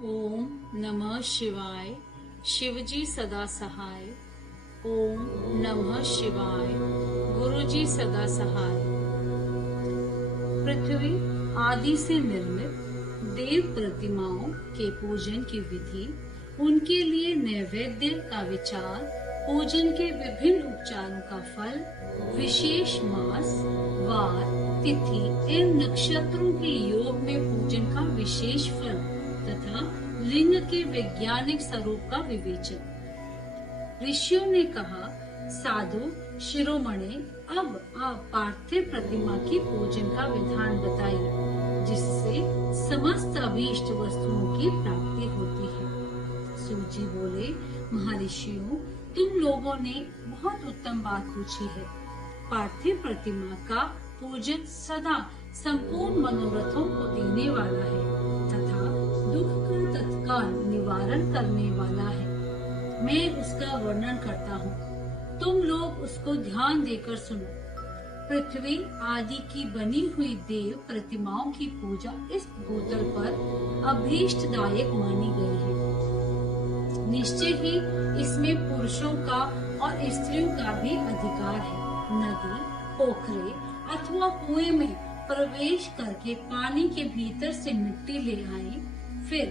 ओम नमः शिवाय। शिवजी सदा सहाय। ओम नमः शिवाय। गुरुजी सदा सहाय। पृथ्वी आदि से निर्मित देव प्रतिमाओं के पूजन की विधि, उनके लिए नैवेद्य का विचार, पूजन के विभिन्न उपचारों का फल, विशेष मास, वार, तिथि एवं नक्षत्रों के योग में पूजन का विशेष फल तथा लिंग के वैज्ञानिक स्वरूप का विवेचन। ऋषियों ने कहा, साधु शिरोमणि, अब आप पार्थिव प्रतिमा की पूजन का विधान बताइए, जिससे समस्त अभीष्ट वस्तुओं की प्राप्ति होती है। सूजी बोले, महर्षियों, तुम लोगों ने बहुत उत्तम बात पूछी है। पार्थिव प्रतिमा का पूजन सदा संपूर्ण मनोरथों को देने वाला है तथा दुख का तत्काल निवारण करने वाला है। मैं उसका वर्णन करता हूँ, तुम लोग उसको ध्यान देकर सुनो। पृथ्वी आदि की बनी हुई देव प्रतिमाओं की पूजा इस भूतल पर अभीष्टदायक मानी गई है। निश्चय ही इसमें पुरुषों का और स्त्रियों का भी अधिकार है। नदी, पोखरे अथवा कुएं में प्रवेश करके पानी के भीतर से मिट्टी ले आए, फिर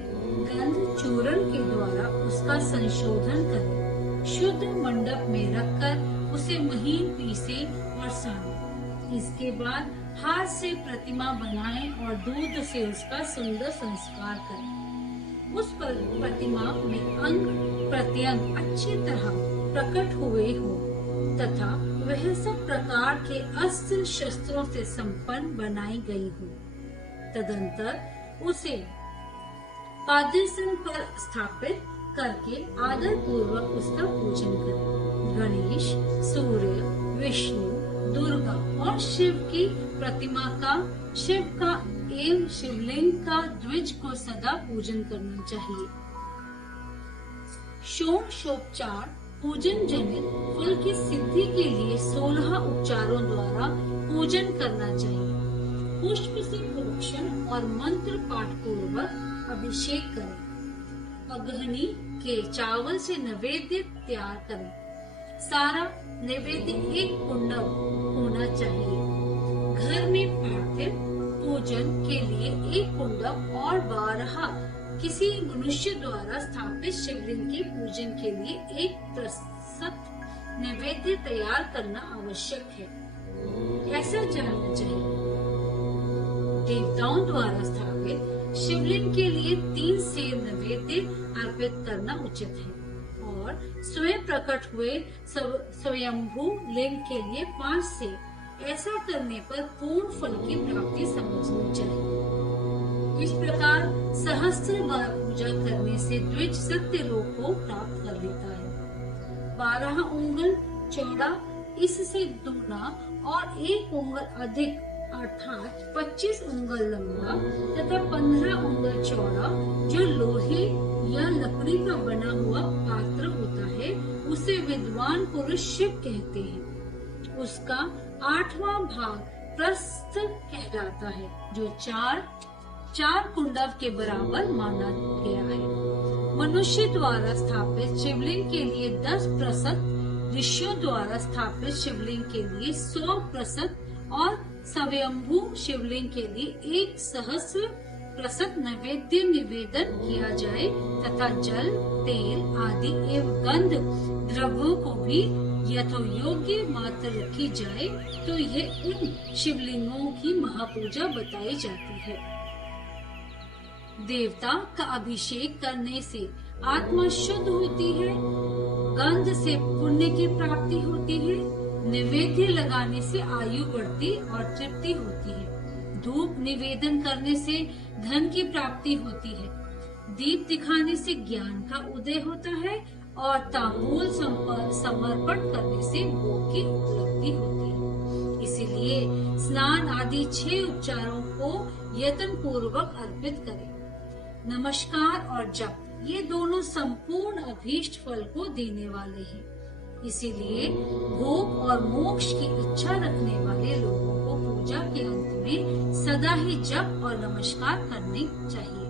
गंध चूर्ण के द्वारा उसका संशोधन करें, शुद्ध मंडप में रखकर उसे महीन पीसे और साने। इसके बाद हाथ से प्रतिमा बनाएं और दूध से उसका सुंदर संस्कार करें। उस पर प्रतिमा में अंग प्रत्यंग अच्छी तरह प्रकट हुए हो तथा वह सब प्रकार के अस्त्र शस्त्रों से संपन्न बनाई गई हो। तदंतर उसे पाद्यासन पर स्थापित करके आदर पूर्वक उसका पूजन करें। गणेश, सूर्य, विष्णु, दुर्गा और शिव की प्रतिमा का, शिव का एवं शिवलिंग का द्विज को सदा पूजन करना चाहिए। षोडशोपचार पूजन जनित फल की सिद्धि के लिए 16 उपचारों द्वारा पूजन करना चाहिए। पुष्प से प्रोक्षण और मंत्र पाठ पूर्वक अभिषेक करें। अग्नि के चावल से नैवेद्य तैयार करें। सारा नैवेद्य एक कुंडम होना चाहिए। घर में पार्थिव पूजन के लिए एक कुंडम और 12 किसी मनुष्य द्वारा स्थापित शिवलिंग के पूजन के लिए एक प्रशस्त नैवेद्य तैयार करना आवश्यक है। ऐसा जानना चाहिए, देवताओं द्वारा स्थापित शिवलिंग के लिए 3 सेर नैवेद्य अर्पित करना उचित है और स्वयं प्रकट हुए स्वयंभू लिंग के लिए 5 सेर। ऐसा करने पर पूर्ण फल की प्राप्ति समझनी चाहिए। इस प्रकार सहस्त्र बार पूजा करने से द्विज सत्य लोक को प्राप्त कर लेता है। 12 उंगल चौड़ा, इससे दूना और 1 उंगल अधिक अर्थात 25 उंगल लंबा तथा 15 उंगल चौड़ा जो लोहे या लकड़ी का बना हुआ पात्र होता है, उसे विद्वान पुरुष शिव कहते हैं। उसका 8वां भाग प्रस्थ कहलाता है, जो 4 कुंडव के बराबर माना गया है। मनुष्य द्वारा स्थापित शिवलिंग के लिए 10 प्रसत, ऋषियों द्वारा स्थापित शिवलिंग के लिए 100 प्रसत और स्वयंभू शिवलिंग के लिए 1 सहस्र प्रसत नैवेद्य निवेदन किया जाए तथा जल, तेल आदि एवं गंध द्रव्यों को भी यथोयोग्य मात्रा रखी जाए, तो यह उन शिवलिंगों की महापूजा बताई जाती है। देवता का अभिषेक करने से आत्मा शुद्ध होती है, गंध से पुण्य की प्राप्ति होती है, नैवेद्य लगाने से आयु बढ़ती और तृप्ति होती है, धूप निवेदन करने से धन की प्राप्ति होती है, दीप दिखाने से ज्ञान का उदय होता है और तांबूल समर्पण करने से भोग की उपलब्धि होती है। इसीलिए स्नान आदि 6 उपचारों को यत्न पूर्वक अर्पित करें। नमस्कार और जप, ये दोनों संपूर्ण अभीष्ट फल को देने वाले हैं। इसीलिए भोग और मोक्ष की इच्छा रखने वाले लोगों को पूजा के अंत में सदा ही जप और नमस्कार करने चाहिए।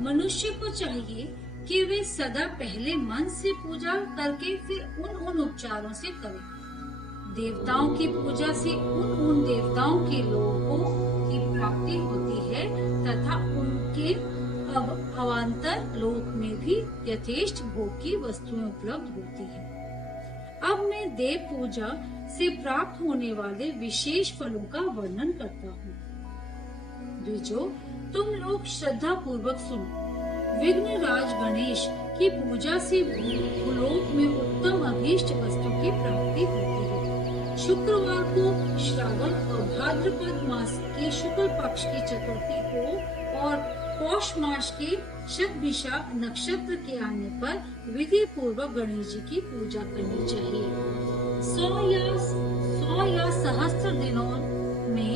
मनुष्य को चाहिए कि वे सदा पहले मन से पूजा करके फिर उन उपचारों से करें। देवताओं की पूजा से उन देवताओं के लोगों की प्राप्ति होती है तथा उनके अवान्तर लोक में भी यथेष्ट भोग की वस्तुएं उपलब्ध होती है। अब मैं देव पूजा से प्राप्त होने वाले विशेष फलों का वर्णन करता हूँ। द्विजो, तुम लोग श्रद्धा पूर्वक सुनो। विघ्नराज गणेश की पूजा से भूलोक में उत्तम अभीष्ट वस्तु की प्राप्ति होती है। शुक्रवार को श्रावण और भाद्रपद मास के शुक्ल पक्ष की चतुर्थी को और पौष मास के शतभिषा नक्षत्र के आने पर विधि पूर्वक गणेश जी की पूजा करनी चाहिए। 100 या सहस्त्र दिनों में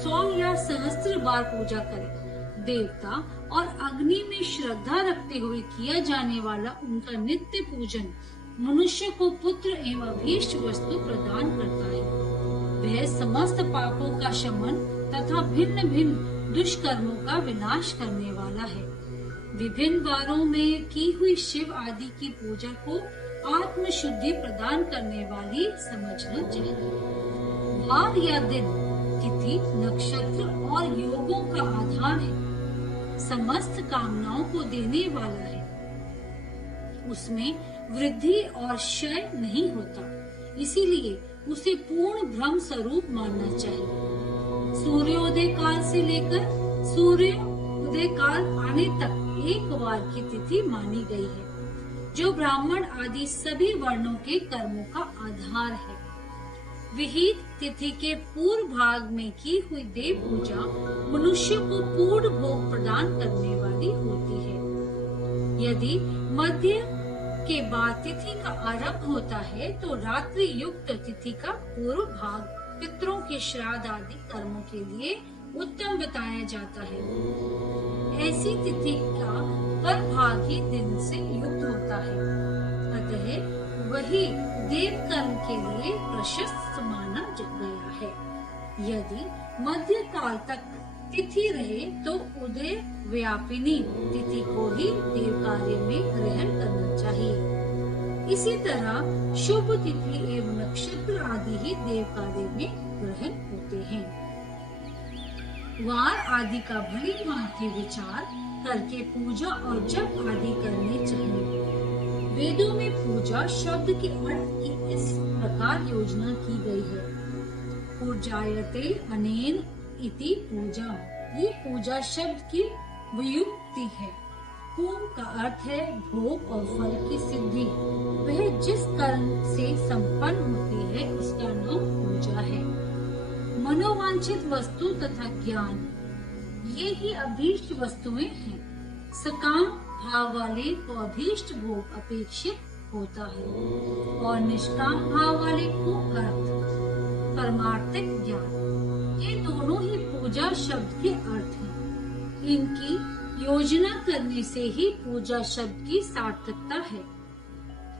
100 या सहस्त्र बार पूजा करें। देवता और अग्नि में श्रद्धा रखते हुए किया जाने वाला उनका नित्य पूजन मनुष्य को पुत्र एवं अभीष्ट वस्तु प्रदान करता है। वह समस्त पापों का शमन तथा भिन्न भिन्न दुष्कर्मों का विनाश करने वाला है। विभिन्न वारों में की हुई शिव आदि की पूजा को आत्म शुद्धि प्रदान करने वाली समझना चाहिए। वार या दिन, तिथि, नक्षत्र और योगों का आधार है। समस्त कामनाओं को देने वाला है। उसमें वृद्धि और क्षय नहीं होता, इसीलिए उसे पूर्ण ब्रह्म स्वरूप मानना चाहिए। सूर्योदय काल से लेकर सूर्योदय काल आने तक एक वार की तिथि मानी गई है, जो ब्राह्मण आदि सभी वर्णों के कर्मों का आधार है। विहित तिथि के पूर्व भाग में की हुई देव पूजा मनुष्य को पूर्ण भोग प्रदान करने वाली होती है। यदि मध्य के बाद तिथि का आरंभ होता है तो रात्रि युक्त तिथि का पूर्व भाग पितरों के श्राद्ध आदि कर्मों के लिए उत्तम बताया जाता है। ऐसी तिथि का पर भाग ही दिन से युक्त होता है, अतः वही देव कर्म के लिए प्रशस्त माना गया है। यदि मध्य काल तक तिथि रहे तो उदय व्यापिनी तिथि को ही देव कार्य में ग्रहण करना चाहिए। इसी तरह शुभ तिथि एवं नक्षत्र आदि ही देव कार्य में ग्रहण होते हैं। वार आदि का भली भांति विचार करके पूजा और जप आदि करने चाहिए। वेदों में पूजा शब्द के अर्थ की इस प्रकार योजना की गई है। पूजायते अनेन इति पूजा। ये पूजा शब्द की व्युत्पत्ति है। पूर्ण का अर्थ है भोग और फल की सिद्धि। वह जिस कर्म से संपन्न होती है उसका नाम पूजा है। मनोवांछित वस्तु तथा ज्ञान, ये ही अभीष्ट वस्तुएं हैं। सकाम भाव वाले को अभीष्ट भोग अपेक्षित होता है और निष्काम भाव वाले को अर्थ परमार्थिक ज्ञान। ये दोनों ही पूजा शब्द के अर्थ हैं। इनकी योजना करने से ही पूजा शब्द की सार्थकता है।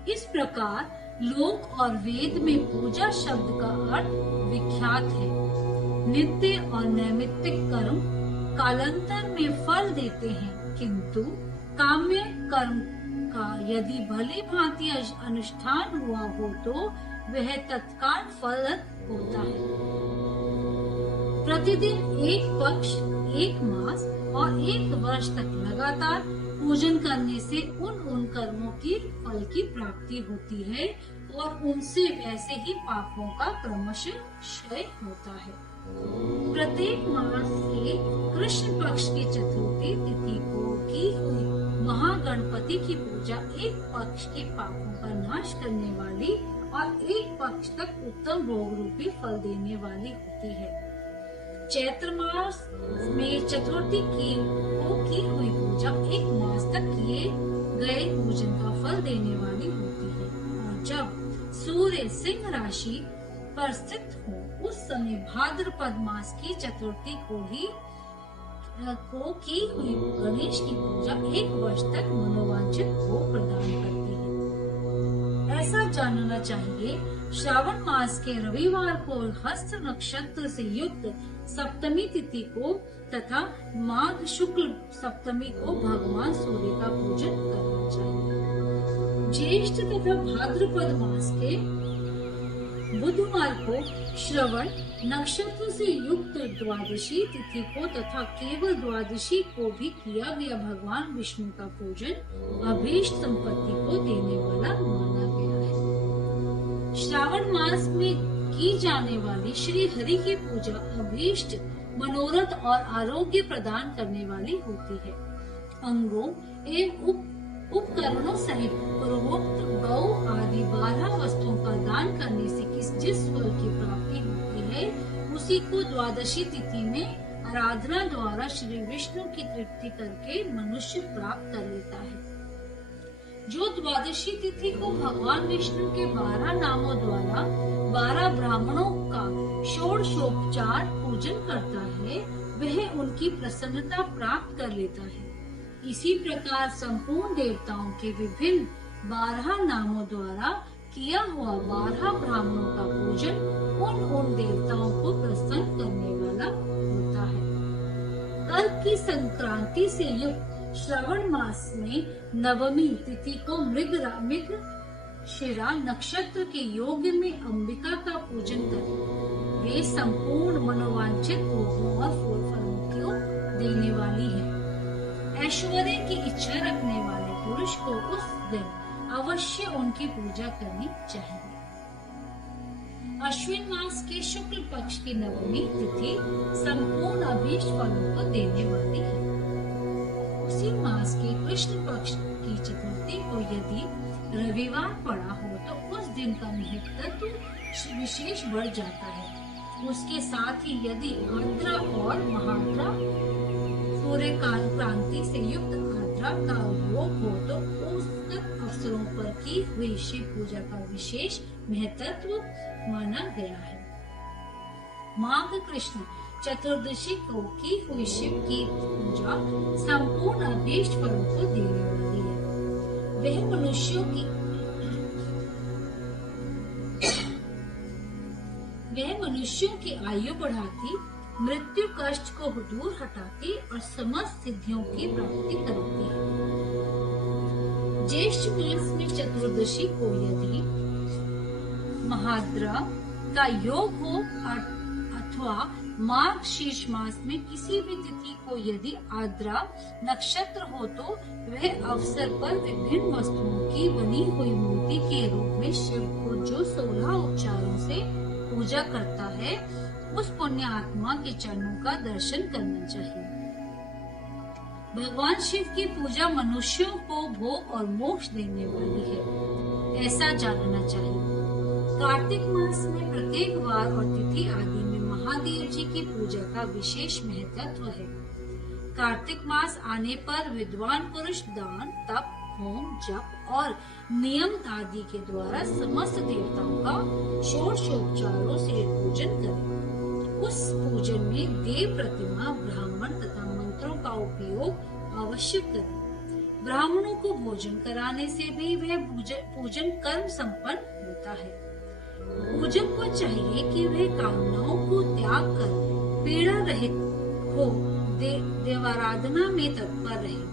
इस प्रकार लोक और वेद में पूजा शब्द का अर्थ विख्यात है। नित्य और नैमित्तिक कर्म कालांतर में फल देते हैं, किंतु काम्य कर्म का यदि भली भांति अनुष्ठान हुआ हो तो वह तत्काल फलद होता है। प्रतिदिन एक पक्ष, एक मास और एक वर्ष तक लगातार पूजन करने से उन कर्मों की फल की प्राप्ति होती है और उनसे वैसे ही पापों का क्रमशः क्षय होता है। प्रत्येक मास के कृष्ण पक्ष की चतुर्थी तिथि को की हुई महागणपति की पूजा एक पक्ष के पापों का नाश करने वाली और एक पक्ष तक उत्तम भोग रूपी फल देने वाली होती है। चैत्र मास में चतुर्थी की हुई पूजा एक मास तक किए गए पूजन का फल देने वाली होती है और जब सूर्य सिंह राशि पर स्थित हो उस समय भाद्रपद मास की चतुर्थी को की हुई गणेश की पूजा एक वर्ष तक मनोवांछित भोग प्रदान करती है। ऐसा जानना चाहिए, श्रावण मास के रविवार को हस्त नक्षत्र से युक्त सप्तमी तिथि को तथा माघ शुक्ल सप्तमी को भगवान सूर्य का पूजन करना चाहिए। ज्येष्ठ तथा भाद्रपद मास के बुधवार को श्रवण नक्षत्र से युक्त द्वादशी तिथि को तथा केवल द्वादशी को भी किया गया भगवान विष्णु का पूजन अभीष्ट संपत्ति को देने वाला माना गया है। श्रावण मास में की जाने वाली श्री हरि की पूजा अभीष्ट मनोरथ और आरोग्य प्रदान करने वाली होती है। अंगों एवं उपकरणों सहित पूर्वोक्त गौ आदि 12 वस्तुओं का दान करने से जिस फल की प्राप्ति होती है उसी को द्वादशी तिथि में आराधना द्वारा श्री विष्णु की तृप्ति करके मनुष्य प्राप्त कर लेता है। जो द्वादशी तिथि को भगवान विष्णु के 12 नामों द्वारा 12 ब्राह्मणों का षोडशोपचार पूजन करता है वह उनकी प्रसन्नता प्राप्त कर लेता है। इसी प्रकार संपूर्ण देवताओं के विभिन्न 12 नामों द्वारा किया हुआ 12 ब्राह्मणों का पूजन उन देवताओं को प्रसन्न करने वाला होता है। कल की संक्रांति से युक्त श्रावण मास में नवमी तिथि को मृग शिरा नक्षत्र के योग में अंबिका का पूजन करें। वे संपूर्ण मनोवांछित भोगों और फलों देने वाली है। ऐश्वर्य की इच्छा रखने वाले पुरुष को उस दिन अवश्य उनकी पूजा करनी चाहिए। अश्विन मास के शुक्ल पक्ष की नवमी तिथि संपूर्ण अभीष्ट फलों को देने वाली है। उसी मास के कृष्ण पक्ष की चतुर्थी को यदि रविवार पड़ा हो तो उस दिन का महत्व विशेष बढ़ जाता है। उसके साथ ही यदि आर्द्रा और महाद्रा सूर्य क्रांति से युक्त आर्द्रा का योग हो तो उस अवसरों पर की हुई शिव पूजा का विशेष महत्व माना गया है। माघ कृष्ण चतुर्दशी को की हुई शिव की पूजा संपूर्ण अभीष्ट फलों को देने वाली है। वह मनुष्यों की आयु बढ़ाती, मृत्यु कष्ट को दूर हटाती और समस्त सिद्धियों की प्राप्ति करती है। ज्येष्ठ मास में चतुर्दशी को यदि महाद्रा का योग हो अथवा माघ शीर्ष मास में किसी भी तिथि को यदि आद्रा नक्षत्र हो तो वह अवसर पर विभिन्न वस्तुओं की बनी हुई मूर्ति के रूप में शिव को जो 16 उपचारों से पूजा करता है उस पुण्य आत्मा के चरणों का दर्शन करना चाहिए। भगवान शिव की पूजा मनुष्यों को भोग और मोक्ष देने वाली है, ऐसा जानना चाहिए। कार्तिक मास में प्रत्येक वार और तिथि आदि में महादेव जी की पूजा का विशेष महत्व है। कार्तिक मास आने पर विद्वान पुरुष दान, तप, होम, जप और नियम आदि के द्वारा समस्त देवताओं का षोडशोपचारों से पूजन करें। उस पूजन में देव प्रतिमा, ब्राह्मण तथा मंत्रों का उपयोग अवश्य करें। ब्राह्मणों को भोजन कराने से भी वह पूजन कर्म संपन्न होता है। पूजक को चाहिए कि वह कामनाओं को त्याग कर पीड़ा रहित हो देवाराधना में तत्पर रहे।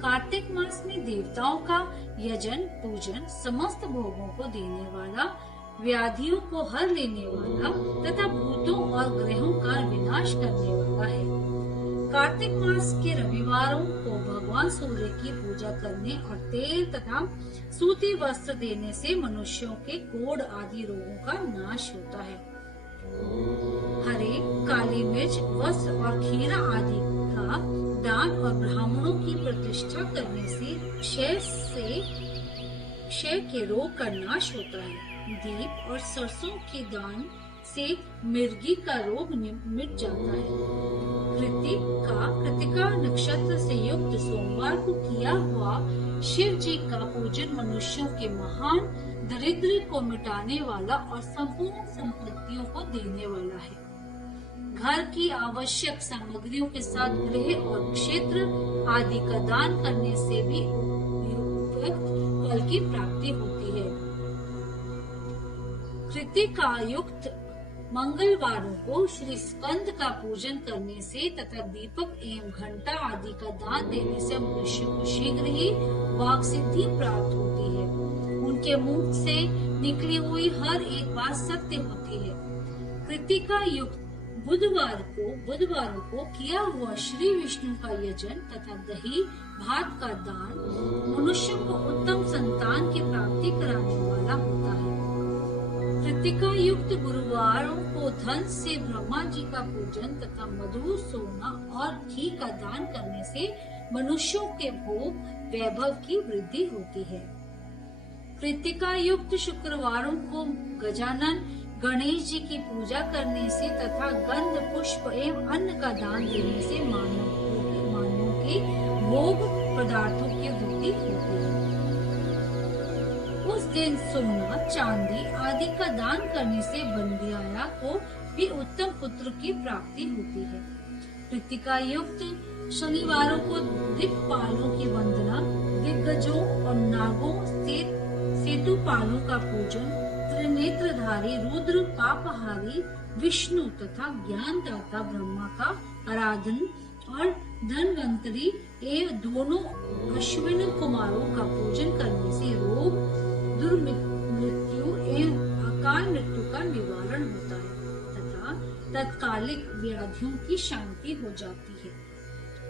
कार्तिक मास में देवताओं का यजन पूजन समस्त भोगों को देने वाला, व्याधियों को हर लेने वाला तथा भूतों और ग्रहों का विनाश करने वाला है। कार्तिक मास के रविवारों को भगवान सूर्य की पूजा करने और तेल तथा सूती वस्त्र देने से मनुष्यों के कोढ़ आदि रोगों का नाश होता है। हरे, काली मिर्च, वस्त्र और खीरा आदि का दान और ब्राह्मणों की प्रतिष्ठा करने से क्षय के रोग का नाश होता है। दीप और सरसों के दान से मिर्गी का रोग मिट जाता है। कृतिका नक्षत्र से युक्त सोमवार को किया हुआ शिव जी का पूजन मनुष्यों के महान दरिद्र को मिटाने वाला और संपूर्ण संपत्तियों को देने वाला है। घर की आवश्यक सामग्रियों के साथ गृह और क्षेत्र आदि का दान करने से भी उपयुक्त फल की प्राप्ति होती है। कृतिका युक्त मंगलवारों को श्री स्कंद का पूजन करने से तथा दीपक एवं घंटा आदि का दान देने से मनुष्य को शीघ्र ही वाक सिद्धि प्राप्त होती है। उनके मुख से निकली हुई हर एक बात सत्य होती है। कृतिका युक्त बुधवारों को किया हुआ श्री विष्णु का यजन तथा दही भात का दान मनुष्य को उत्तम संतान की प्राप्ति कराने वाला होता है। कृतिका युक्त गुरुवारों को धन से ब्रह्मा जी का पूजन तथा मधु सोना और घी का दान करने से मनुष्यों के भोग वैभव की वृद्धि होती है। कृतिका युक्त शुक्रवारों को गजानन गणेश जी की पूजा करने से तथा गंध पुष्प एवं अन्न का दान देने से मानवों के भोग पदार्थों की वृद्धि होती है। उस दिन सोना चांदी आदि का दान करने से बंदियाया को भी उत्तम पुत्र की प्राप्ति होती है। कृतिका युक्त शनिवारों को दिक्पालों की वंदना, दिग्गजों और नागों सेतुपालों का पूजन, त्रिनेत्रधारी रुद्र, पापहारी विष्णु तथा ज्ञानदाता ब्रह्मा का आराधन और धनवंतरी एवं दोनों अश्विन कुमारों का पूजन करने से रोग, दुर्मृत्यु एवं अकाल मृत्यु का निवारण होता है तथा तत्कालिक व्याधियों की शांति हो जाती है।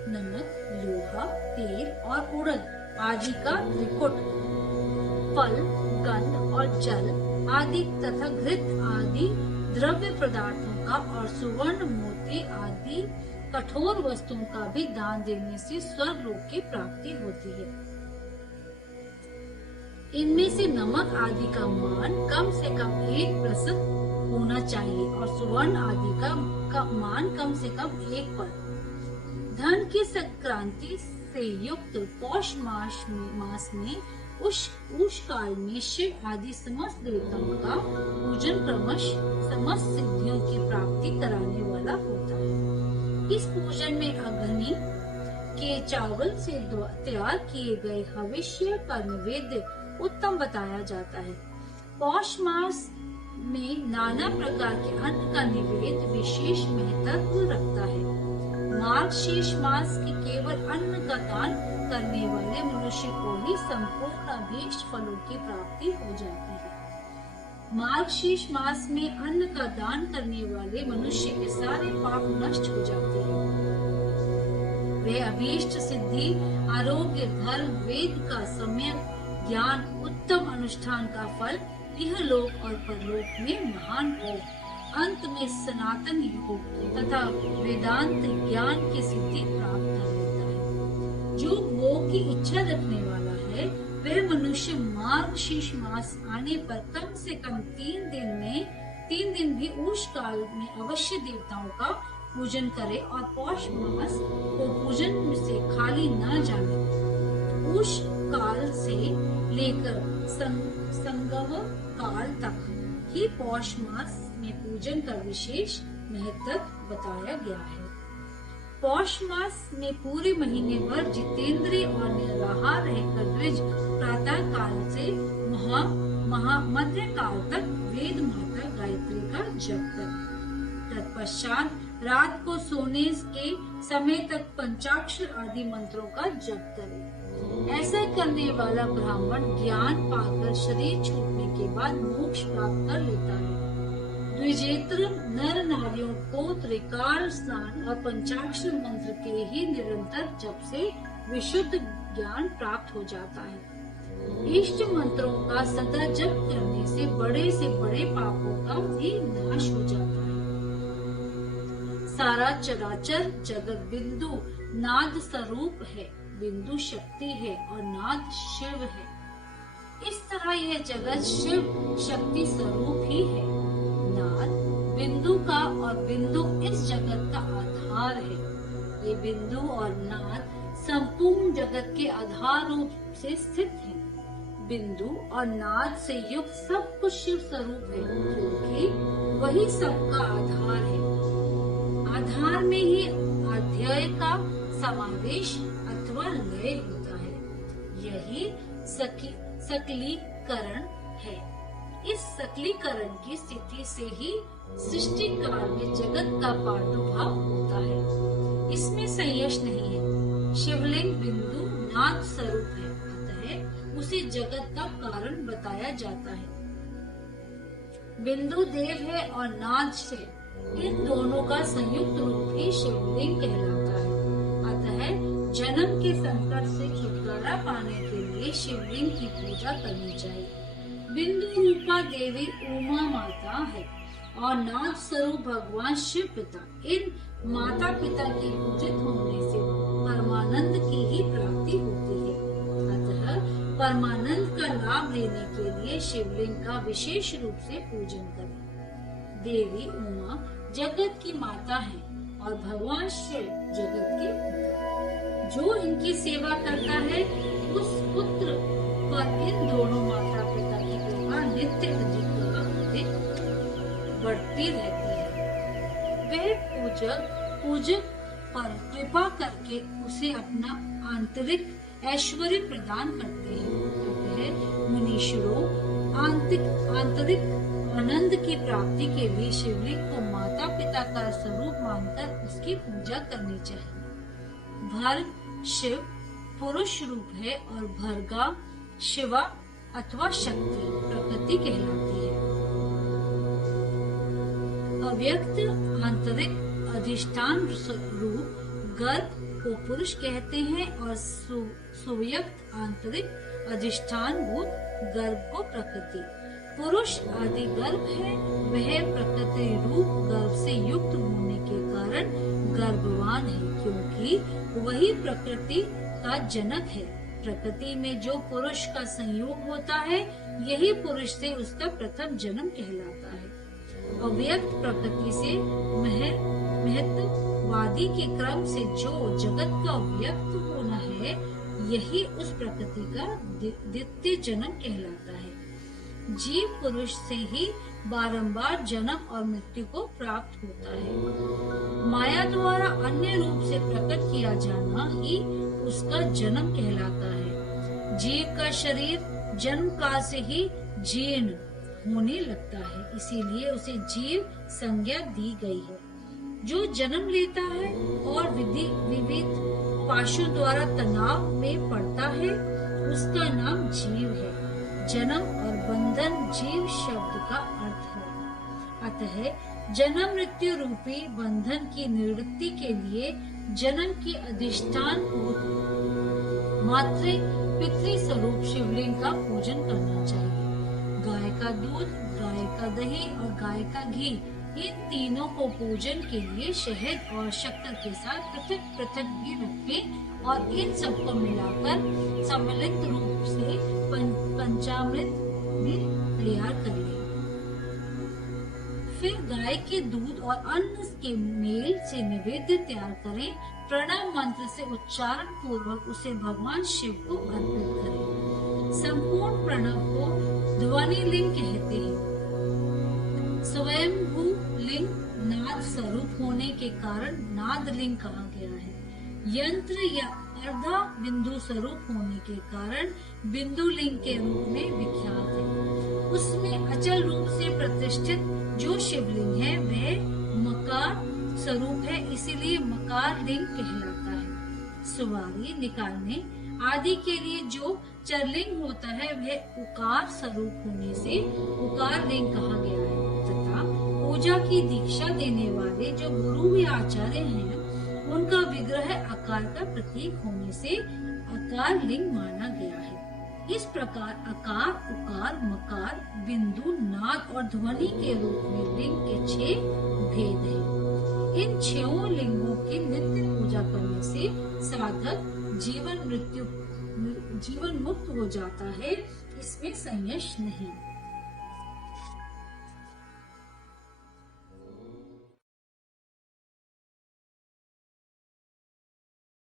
नमक, लोहा, तेल और उड़द आदि का त्रिकुट, फल, गंध और जल आदि तथा घृत आदि द्रव्य पदार्थों का और सुवर्ण, मोती आदि कठोर वस्तुओं का भी दान देने से स्वर्ग लोक की प्राप्ति होती है। इनमें से नमक आदि का मान कम से कम 1 प्रतिशत होना चाहिए और सुवर्ण आदि का मान कम से कम 1 पर। धन की संक्रांति से युक्त पौष मास में उस काल में शिव आदि समस्त देवताओं का पूजन क्रमश समस्त सिद्धियों की प्राप्ति कराने वाला होता है। इस पूजन में अग्नि के चावल से तैयार किए गए हविष्य का निवेद्य उत्तम बताया जाता है। पौष मास में नाना प्रकार के अन्न का निवेद्य विशेष महत्व रखता है। मार्गशीर्ष मास के केवल अन्न का दान करने वाले मनुष्य को ही संपूर्ण अभीष्ट फलों की प्राप्ति हो जाती है। मार्गशीर्ष मास में अन्न का दान करने वाले मनुष्य के सारे पाप नष्ट हो जाते हैं। वे अभीष्ट सिद्धि, आरोग्य, धर्म, वेद का सम्यक ज्ञान, उत्तम अनुष्ठान का फल इहलोक और परलोक में महान हो, अंत में सनातन योग तथा वेदांत ज्ञान की सिद्धि प्राप्त कर लेता है। जो भोग की इच्छा रखने वाला है वह मनुष्य मार्गशीर्ष मास आने पर कम से कम 3 दिन भी उस काल में अवश्य देवताओं का पूजन करे और पौष मास को पूजन से खाली न जाने। उस काल से लेकर संगम काल तक ही पौष मास में पूजन का विशेष महत्व बताया गया है। पौष मास में पूरे महीने भर जितेंद्रिय और निराहार रहकर द्विज प्रातः काल से मध्य काल तक वेद माता गायत्री का जप करें। तत्पश्चात रात को सोने के समय तक पंचाक्षर आदि मंत्रों का जप करें। ऐसा करने वाला ब्राह्मण ज्ञान पाकर शरीर छूटने के बाद मोक्ष प्राप्त कर लेता है। द्विजेत्र नर नारियों को त्रिकाल स्नान और पंचाक्षर मंत्र के ही निरंतर जप से विशुद्ध ज्ञान प्राप्त हो जाता है। इष्ट मंत्रों का सदा जप करने से बड़े पापों का भी नाश हो जाता है। सारा चराचर जगत बिंदु नाद स्वरूप है, बिंदु शक्ति है और नाद शिव है। इस तरह यह जगत शिव शक्ति स्वरूप ही है। नाद बिंदु का और बिंदु इस जगत का आधार है। ये बिंदु और नाद संपूर्ण जगत के आधार रूप से स्थित है। बिंदु और नाद से युक्त सब कुछ शिव स्वरूप है, क्योंकि वही सबका आधार है। आधार में ही अध्यय का समावेश अथवा लय होता है। यही सकलीकरण है। इस सकलीकरण की स्थिति से ही सृष्टि काल में जगत का प्रादुर्भाव होता है। इसमें संशय नहीं है। शिवलिंग बिंदु नाद स्वरूप है, अतः उसे जगत का कारण बताया जाता है। बिंदु देव है और नाद से इन दोनों का संयुक्त रूप ही शिवलिंग कहलाता है। अतः जन्म के संकट से छुटकारा पाने के लिए शिवलिंग की पूजा करनी चाहिए। बिंदु रूपा देवी उमा माता है और नाद स्वरूप भगवान शिव पिता। इन माता पिता के पूजित होने से परमानंद की ही प्राप्ति होती है। अतः परमानंद का लाभ लेने के लिए शिवलिंग का विशेष रूप से पूजन करें। देवी उमा जगत की माता है और भगवान शिव जगत के पिता। जो इनकी सेवा करता है उस पुत्र पर इन दोनों माता पिता की कृपा नित्य अधिक बढ़ती रहती है। वे पूजक पर कृपा करके उसे अपना आंतरिक ऐश्वर्य प्रदान करते हैं। मुनीश्वरों आंतरिक आनंद की प्राप्ति के लिए शिवलिंग को माता पिता का स्वरूप मानकर उसकी पूजा करनी चाहिए। भर्ग शिव पुरुष रूप है और भर्गा शिवा अथवा शक्ति प्रकृति कहलाती है। अव्यक्त आंतरिक अधिष्ठान रूप गर्भ को पुरुष कहते हैं और सुव्यक्त आंतरिक अधिष्ठान भूत गर्भ को प्रकृति। पुरुष आदि गर्भ है, वह प्रकृति रूप गर्भ से युक्त होने के कारण गर्भवान है, क्योंकि वही प्रकृति का जनक है। प्रकृति में जो पुरुष का संयोग होता है, यही पुरुष से उसका प्रथम जन्म कहलाता है। अव्यक्त प्रकृति से महत्ववादी के क्रम से जो जगत का व्यक्त होना है, यही उस प्रकृति का द्वितीय जन्म कहलाता है। जीव पुरुष से ही बारंबार जन्म और मृत्यु को प्राप्त होता है। माया द्वारा अन्य रूप से प्रकट किया जाना ही उसका जन्म कहलाता है। जीव का शरीर जन्म काल से ही जीर्ण होने लगता है, इसीलिए उसे जीव संज्ञा दी गई है। जो जन्म लेता है और विविध पाशों द्वारा तनाव में पड़ता है, उसका नाम जीव है। जन्म और बंधन जीव शब्द का अर्थ है। अतः जन्म मृत्यु रूपी बंधन की निवृत्ति के लिए जन्म की अधिष्ठान मातृ पितृ स्वरूप शिवलिंग का पूजन करना चाहिए। गाय का दूध, गाय का दही और गाय का घी, इन तीनों को पूजन के लिए शहद और शक्कर के साथ पृथक पृथक भी रखें और इन सबको मिलाकर सम्मिलित रूप से पंचामृत भी तैयार कर लें। फिर गाय के दूध और अन्न के मेल से निवेद्य तैयार करें। प्रणव मंत्र से उच्चारण पूर्वक उसे भगवान शिव को अर्पित करें। संपूर्ण प्रणव को ध्वनि लिंग कहते हैं। स्वयंभू लिंग नाद स्वरूप होने के कारण नाद लिंग कहा गया है। यंत्र या अर्धा बिंदु स्वरूप होने के कारण बिंदु लिंग के रूप में विख्यात है। उसमें अचल रूप से प्रतिष्ठित जो शिवलिंग है वह मकार स्वरूप है, इसीलिए मकार लिंग कहलाता है। सुवारी निकालने आदि के लिए जो चरलिंग होता है वह उकार स्वरूप होने से उकार लिंग कहा गया है। तथा पूजा की दीक्षा देने वाले जो गुरु या आचार्य हैं, उनका विग्रह आकार का प्रतीक होने से आकार लिंग माना गया है। इस प्रकार आकार, उकार, मकार, बिंदु, नाद और ध्वनि के रूप में लिंग के 6 भेद हैं। इन 6 लिंगों की नित्य पूजा करने से साधक जीवन मुक्त हो जाता है, इसमें संशय नहीं।